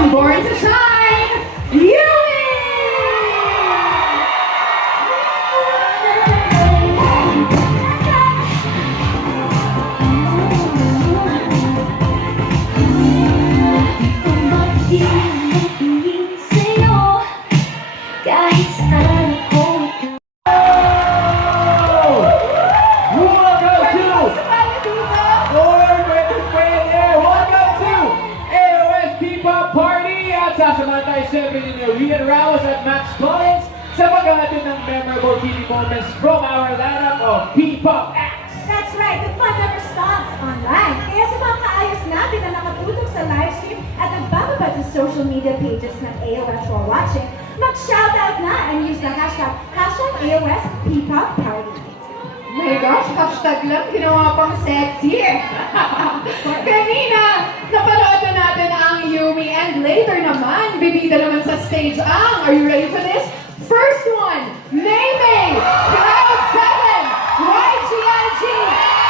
from Born to Shine, Yumi! Kahit saan ako Sasamahan tayo siyempre ni Rian Ramos at Max Collins sa paghahatid ng memorable TV moments from our lineup of P-Pop acts. That's right, the fun never stops online. Kaya sa mga kaayos natin na nakatutok sa livestream at nagbababad sa social media pages ng AOS while watching, mag-shoutout na and use the hashtag AOS P-Pop Party. My gosh, hashtag lang, ginawa pang sexy. Kanina, napanood na natin ang Yumi and later naman, bibida naman sa stage ang, are you ready for this? First one, Maymay, Cloud 7, YGIG,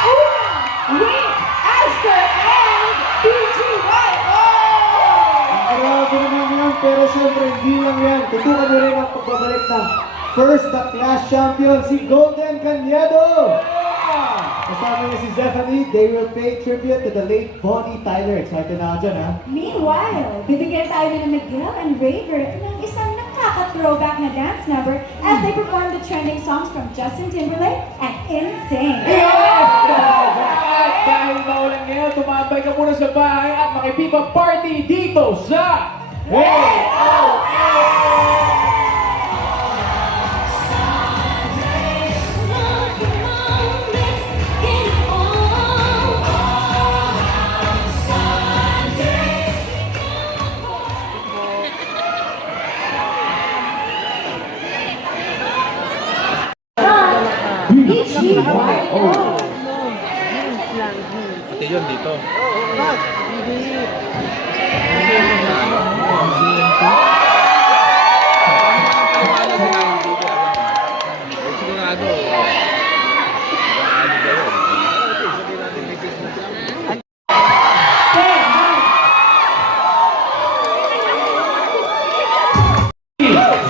Una, Wink, Esther, and BGYO! Grabe naman yan, pero syempre hindi lang yan. Tutukan nyo rin ang pagbabalik ng First the Class Champion, si Golden Cañedo! Kasama niya si Zephanie, they will pay tribute to the late Bonnie Tyler. Excited na ako dyan, ha? Meanwhile, bibigyan tayo ni Miguel and Raver ng isang nakaka-throwback na dance number as they perform the trending songs from Justin Timberlake and NSYNC. At dahil maulan ngayon, tumambay ka muna sa bahay at makipipag party dito sa Ito yun dito.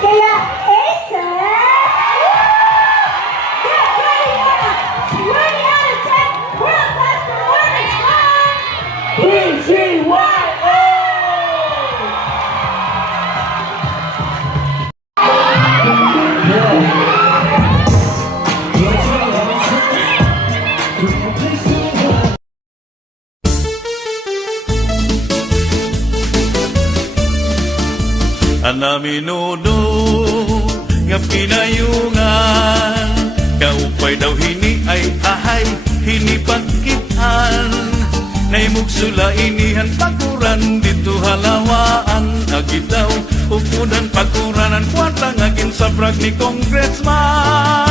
Kaya, Aces! Get ready for a 20 out of 10 world-class performance from BGYO! Anaminuno nga pinayungan kaupay daw hini ay ahay hinipakitan naimugsula inihan pakuran dito halawaan agitaw ukudan pakuranan kwanta nga ginsabrak ni Congressman